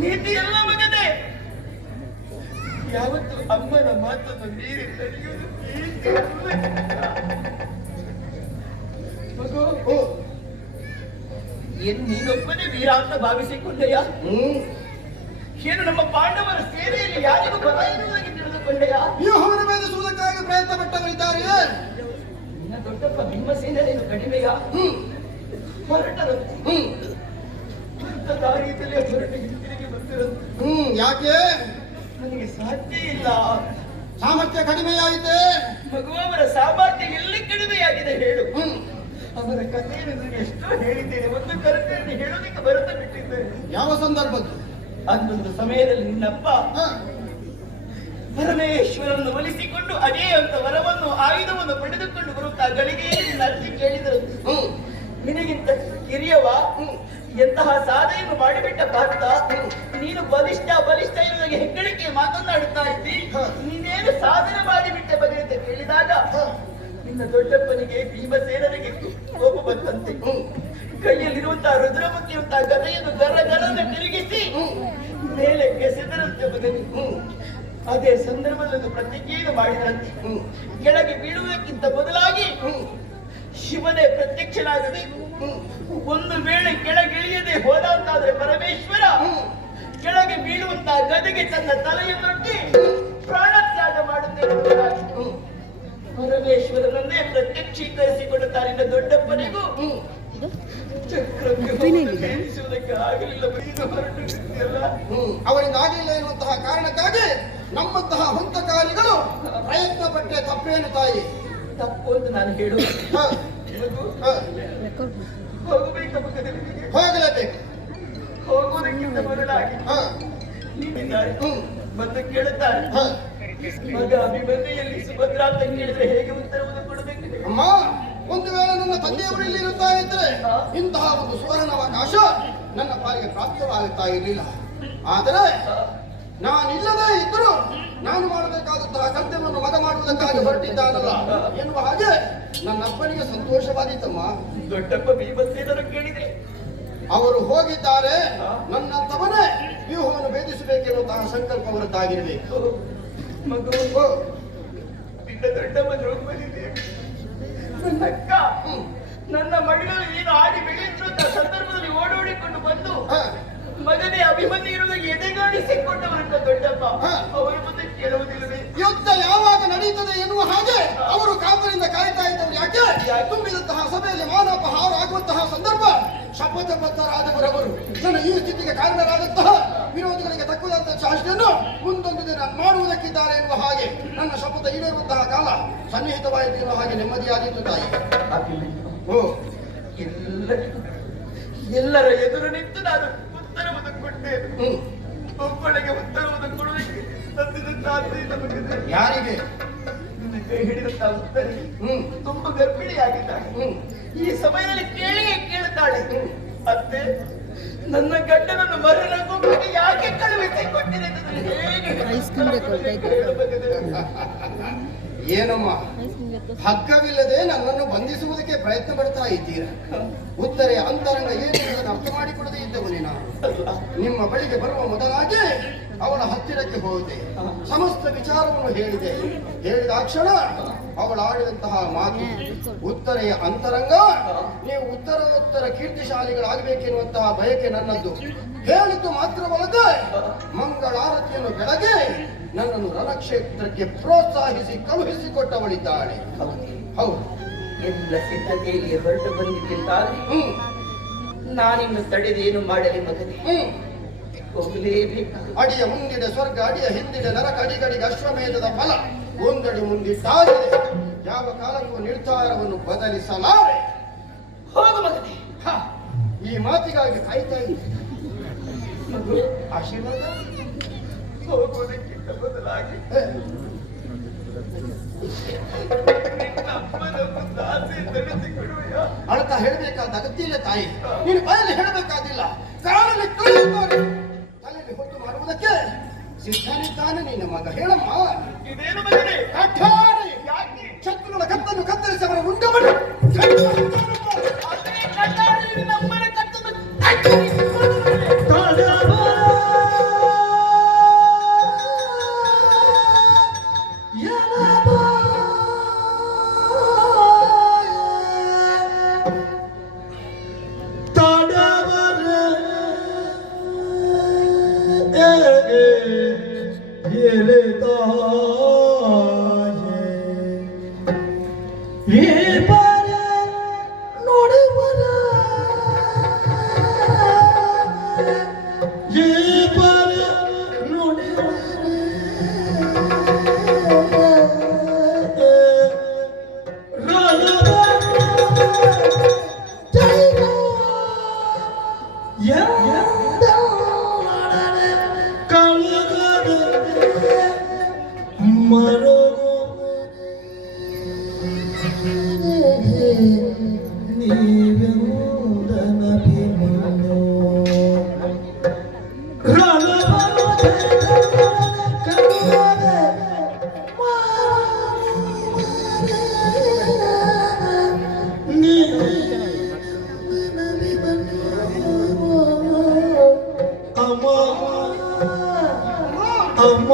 ನೀತಿ ಎಲ್ಲ ಮಗನೇ. ಯಾವತ್ತು ಅಮ್ಮನ ಮಾತನ್ನು ಮೀರಿ ನಡೆಯುವುದು ಮಗು. ಏನು ನೀನೊಬ್ಬನೇ ವೀರ ಅಂತ ಭಾವಿಸಿಕೊಂಡೆಯ? ಏನು ನಮ್ಮ ಪಾಂಡವರ ಸೇನೆಯಲ್ಲಿ ಯಾರಿಗೂ ಬರ ಎನ್ನುವುದಾಗಿ ತಿಳಿದುಕೊಂಡೆಯ? ವ್ಯೂಹವನ್ನು ಭೇದಿಸುವುದಕ್ಕಾಗಿ ಪ್ರಯತ್ನ ಪಟ್ಟವರಿದ್ದಾರೆ. ನಿನ್ನ ದೊಡ್ಡಪ್ಪ ಭೀಮಸೇನೇನು ಕಡಿಮೆಯ? ಹೊರಟರು ದಾರಿಯಲ್ಲಿ ಹೊರಟು ಹಿಂತಿರುಗಿ ಬಂದಿರೋದು. ಯಾಕೆ? ನನಗೆ ಸಾಧ್ಯ ಇಲ್ಲ. ಸಾಮರ್ಥ್ಯ ಕಡಿಮೆಯಾಯಿತೆ. ಮಗುವವರ ಸಾಮರ್ಥ್ಯ ಎಲ್ಲಿ ಕಡಿಮೆಯಾಗಿದೆ ಹೇಳು. ಅವರ ಕಥೆಯನ್ನು ನನಗೆ ಎಷ್ಟೋ ಹೇಳಿದ್ದೇನೆ. ಒಂದು ಕಥೆಯನ್ನು ಹೇಳೋದಕ್ಕೆ ಬರುತ್ತಾ ಬಿಟ್ಟಿದ್ದೇನೆ. ಯಾವ ಸಂದರ್ಭದ್ದು? ಅದೊಂದು ಸಮಯದಲ್ಲಿ ನಿನ್ನಪ್ಪ ಪರಮೇಶ್ವರನ್ನು ಒಲಿಸಿಕೊಂಡು ಅದೇ ಅಂತ ವರವನ್ನು ಆಯುಧವನ್ನು ಪಡೆದುಕೊಂಡು ಬರುತ್ತಾ ಗಳಿಗೆ ನಿನ್ನ ಅರ್ಜಿ ಕೇಳಿದರು. ನಿನಗಿಂತ ಕಿರಿಯವ ಎಂತಹ ಸಾಧನೆಯನ್ನು ಮಾಡಿಬಿಟ್ಟ ಪಾತ್ರ. ನೀನು ಬಲಿಷ್ಠ ಬಲಿಷ್ಠ ಇರುವಾಗ ಹೆಗ್ಗಳಿಕೆ ಮಾತನಾಡುತ್ತಾ ಇದ್ದಿ. ನೀನೇನು ಸಾಧನೆ ಮಾಡಿಬಿಟ್ಟೆ ಬಗ್ಗೆ ಅಂತ ಕೇಳಿದಾಗ ನಿನ್ನ ದೊಡ್ಡಪ್ಪನಿಗೆ ಭೀಮಸೇನನಿಗೆ ಕೋಪ ಬಂತಂತೆ. ಕೈಯಲ್ಲಿರುವಂತಹ ರುದ್ರಮುಖಿಯಂತಹ ಗದೆಯನ್ನು ಗರಗರನ್ನು ತಿರುಗಿಸಿ ಮೇಲೆ ಎಸೆದರಂತೆ ಮಗನಿಗೆ. ಅದೇ ಸಂದರ್ಭದಲ್ಲಿ ಪ್ರತಿಜ್ಞೆಯನ್ನು ಮಾಡಿದಂತೆ ಕೆಳಗೆ ಬೀಳುವುದಕ್ಕಿಂತ ಮೊದಲಾಗಿ ಶಿವನೇ ಪ್ರತ್ಯಕ್ಷನಾಗಬೇಕು. ಒಂದು ವೇಳೆ ಕೆಳಗಿಳಿಯದೆ ಹೋದ ಅಂತಾದ್ರೆ ಪರಮೇಶ್ವರ ಕೆಳಗೆ ಬೀಳುವಂತಹ ಗದೆಗೆ ತನ್ನ ತಲೆಯನ್ನೊಡ್ಡಿ ಪ್ರಾಣತ್ಯಾಗ ಮಾಡುತ್ತೇನೆ. ಪರಮೇಶ್ವರನನ್ನೇ ಪ್ರತ್ಯಕ್ಷೀಕರಿಸಿಕೊಡುತ್ತಾರೆ. ದೊಡ್ಡಪ್ಪನಿಗೂ ಚಕ್ರಕ್ಕೆ ಆಗಲಿಲ್ಲ. ಅವರಿಂದ ಆಗಲಿಲ್ಲ ಎನ್ನುವಂತಹ ಕಾರಣಕ್ಕಾಗಿ ನಮ್ಮಂತಹ ಹಂತಕಾರಿಗಳು ಪ್ರಯತ್ನ ಪಟ್ಟರೆ ತಪ್ಪೇನು ತಾಯಿ? ತಪ್ಪು ಅಂತ ನಾನು ಹೇಳು. ಹೋಗಲೇಬೇಕು. ಹೋಗುವುದಕ್ಕಿಂತ ಮೊದಲಾಗಿ ಬಂದು ಕೇಳುತ್ತಾರೆ, ಮಗ ಅಭಿಮನ್ಯಲ್ಲಿ ಸುಭದ್ರ ಅಂತ ಕೇಳಿದ್ರೆ ಹೇಗೆ ಉತ್ತರವನ್ನು ಕೊಡಬೇಕಿದೆ? ಅಮ್ಮ, ಒಂದು ವೇಳೆ ನನ್ನ ತಂದೆಯವರು ಇಲ್ಲಿ ಇರುತ್ತಾ ಇದ್ರೆ ಇಂತಹ ಒಂದು ಸುವರ್ಣಾವಕಾಶ ನನ್ನ ಪಾಲಿಗೆ ಪ್ರಾಪ್ತವಾಗುತ್ತಾ ಇರಲಿಲ್ಲ. ಆದರೆ ನಾನಿಲ್ಲದೆ ಇದ್ದರೂ ನಾನು ಮಾಡಬೇಕಾದಂತಹ ಕರ್ತವ್ಯವನ್ನು ಮಗ ಮಾಡುವುದಕ್ಕಾಗಿ ಹೊರಟಿದ್ದಾನಲ್ಲ ಎನ್ನುವ ಹಾಗೆ ನನ್ನ ಅಪ್ಪನಿಗೆ ಸಂತೋಷವಾದೀತಮ್ಮ. ದೊಡ್ಡಪ್ಪ ಭೀಮಸೇನರು ಕೇಳಿದೆ, ಅವರು ಹೋಗಿದ್ದಾರೆ, ನನ್ನ ತವನೇ ವ್ಯೂಹವನ್ನು ಭೇದಿಸಬೇಕೆನ್ನುವಂತಹ ಸಂಕಲ್ಪ ಅವರದ್ದಾಗಿರಬೇಕು. ಮಗು, ನಿನ್ನ ದೊಡ್ಡಮ್ಮ ದ್ರೌಪದಿ ನನ್ನ ಅಕ್ಕ ನನ್ನ ಮಡಿಲಲ್ಲಿ ನೀನು ಆಡಿ ಬೆಳೆಯುತ್ತಿರುವಂತಹ ಸಂದರ್ಭದಲ್ಲಿ ಓಡೋಡಿಕೊಂಡು ಬಂದು ಮಗನೇ ಅಭಿಮನ್ಯು ಇರುವುದಾಗಿ ಎದೆಗಾಡಿಸಿಕೊಂಡವರಿಂದ ದೊಡ್ಡಪ್ಪ ಅವರ ಮುಂದೆ ಕೇಳುವುದಿಲ್ಲವೇ? ಯುದ್ಧ ಯಾವಾಗ ನಡೆಯುತ್ತದೆ ಎನ್ನುವ ಹಾಗೆ ಅವರು ಕಾತರಿಂದ ಕಾಯ್ತಾ ಇದ್ದವರು ಯಾಕೆ? ತುಂಬಿದಂತಹ ಸಭೆಯಲ್ಲಿ ಮಾನವಪಹಾರ ಆಗುವಂತಹ ಸಂದರ್ಭ ಶಪಥಬದ್ಧರಾದವರವರು ನನ್ನ ಈ ಸ್ಥಿತಿಗೆ ಕಾರಣರಾದಂತಹ ವಿರೋಧಿಗಳಿಗೆ ತಕ್ಕುದಂತಹ ಶಾಸ್ತ್ರೆಯನ್ನು ಮುಂದೊಂದು ದಿನ ಮಾಡುವುದಕ್ಕಿದ್ದಾರೆ ಎನ್ನುವ ಹಾಗೆ ನನ್ನ ಶಪಥ ಈಡೇರುವಂತಹ ಕಾಲ ಸನ್ನಿಹಿತವಾಯಿತು ಎನ್ನುವ ಹಾಗೆ ನೆಮ್ಮದಿಯಾಗಿತ್ತು ತಾಯಿ. ಓ ಎಲ್ಲರ ಎದುರು ನಿಂತು ನಾನು ಉತ್ತರವನ್ನು ಕೊಟ್ಟೆ. ಹ್ಮ್. ಒಬ್ಬನಿಗೆ ಉತ್ತರವನ್ನು ಕೊಡುವುದಕ್ಕೆ ತಂದಿದ್ದಂತ ಆಸೆಯಿಂದ ಬಂದಿದೆ. ಯಾರಿಗೆ? ನಿನ್ನ ಕೈ ಹಿಡಿದಂತ ಉತ್ತರಿ ಹ್ಮ್. ತುಂಬಾ ಗರ್ಭಿಣಿಯಾಗಿದ್ದಾಳೆ. ಹ್ಮ್. ಈ ಸಮಯದಲ್ಲಿ ಕೇಳುತ್ತಾಳೆ, ಅತ್ತೆ ನನ್ನ ಗಂಡನನ್ನು ಮರಣ ಗುಂಪಿಗೆ ಯಾಕೆ ಕಳುಹಿಸಿ ಕೊಟ್ಟಿದೆ? ಏನಮ್ಮ, ಹಗ್ಗವಿಲ್ಲದೆ ನನ್ನನ್ನು ಬಂಧಿಸುವುದಕ್ಕೆ ಪ್ರಯತ್ನ ಪಡ್ತಾ ಇದ್ದೀರಾ? ಉತ್ತರೆ ಅಂತರಂಗ ಏನೆಂಬುದನ್ನು ಅರ್ಥ ಮಾಡಿಕೊಳ್ಳದೆ ಇದ್ದವನೇ ನಾನು. ನಿಮ್ಮ ಬಳಿಗೆ ಬರುವ ಮೊದಲಾಗಿ ಅವಳ ಹತ್ತಿರಕ್ಕೆ ಹೋದೆ, ಸಮಸ್ತ ವಿಚಾರವನ್ನು ಹೇಳಿದೆ. ಹೇಳಿದಾಕ್ಷಣ ಅವಳು ಆಡಿದಂತಹ ಮಾತು, ಉತ್ತರೆಯ ಅಂತರಂಗ ನೀವು ಉತ್ತರೋತ್ತರ ಕೀರ್ತಿಶಾಲಿಗಳಾಗಬೇಕೆನ್ನುವಂತಹ ಬಯಕೆ ನನ್ನದ್ದು. ಹೇಳಿದ್ದು ಮಾತ್ರವಲ್ಲದೆ ಮಂಗಳಾರತಿಯನ್ನು ಬೆಳಗ್ಗೆ ನನ್ನನ್ನು ರಣಕ್ಷೇತ್ರಕ್ಕೆ ಪ್ರೋತ್ಸಾಹಿಸಿ ಕಳುಹಿಸಿಕೊಟ್ಟವಳಿದ್ದಾಳೆ. ಹೌದು, ಎಲ್ಲ ಸಿದ್ಧತೆಯಲ್ಲಿ ಹೊರಟು ಬಂದಿದ್ದಾದ್ರೆ ನಾನಿನ್ನು ತಡೆದೇನು ಮಾಡಲಿ ಮಗನೇ? ಹೋಗಲೇಬೇಕು. ಅಡಿಯ ಮುಂದಿಡೆ ಸ್ವರ್ಗ, ಅಡಿಯ ಹಿಂದಿಡೆ ನರಕ, ಅಡಿಗಡಿಗೆ ಅಶ್ವಮೇಧದ ಫಲ ಒಂದಡಿ ಮುಂದಿಟ್ಟಾಗಿದೆ. ಯಾವ ಕಾಲಕ್ಕೂ ನಿರ್ಧಾರವನ್ನು ಬದಲಿಸಲಾರೆ. ಹೋಗು ಮಗನೇ. ಈ ಮಾತಿಗಾಗಿ ಕಾಯ್ತಾ ಇದ್ದೆ. ಆಶೀರ್ವಾದ ಹೋಗುವುದಕ್ಕಿಂತ ಬದಲಾಗಿ ಅಳತಾ ಹೇಳಬೇಕಾದ ಅಗತ್ಯ ಇಲ್ಲ ತಾಯಿ. ನೀನು ಬಾಯಲ್ಲಿ ಹೇಳಬೇಕಾದಿಲ್ಲ, ಕಾಲಲ್ಲಿ ತಲೆಯಲ್ಲಿ ಹೊತ್ತು ಮಾಡುವುದಕ್ಕೆ ಸಿದ್ಧನಿದ್ದಾನೆ ನಿನ್ನ ಮಗ. ಹೇಳಮ್ಮ. ಇದೇನು ಮಗನೇ? ಕಠಾರಿ ಶತ್ರುಗಳ ಕತ್ತನ್ನು ಕತ್ತರಿಸಿ ಅವರ ಉಂಡವನ್ನು ನಮ್ಮನೆ ಕತ್ತನ್ನು ಅಮ್ಮ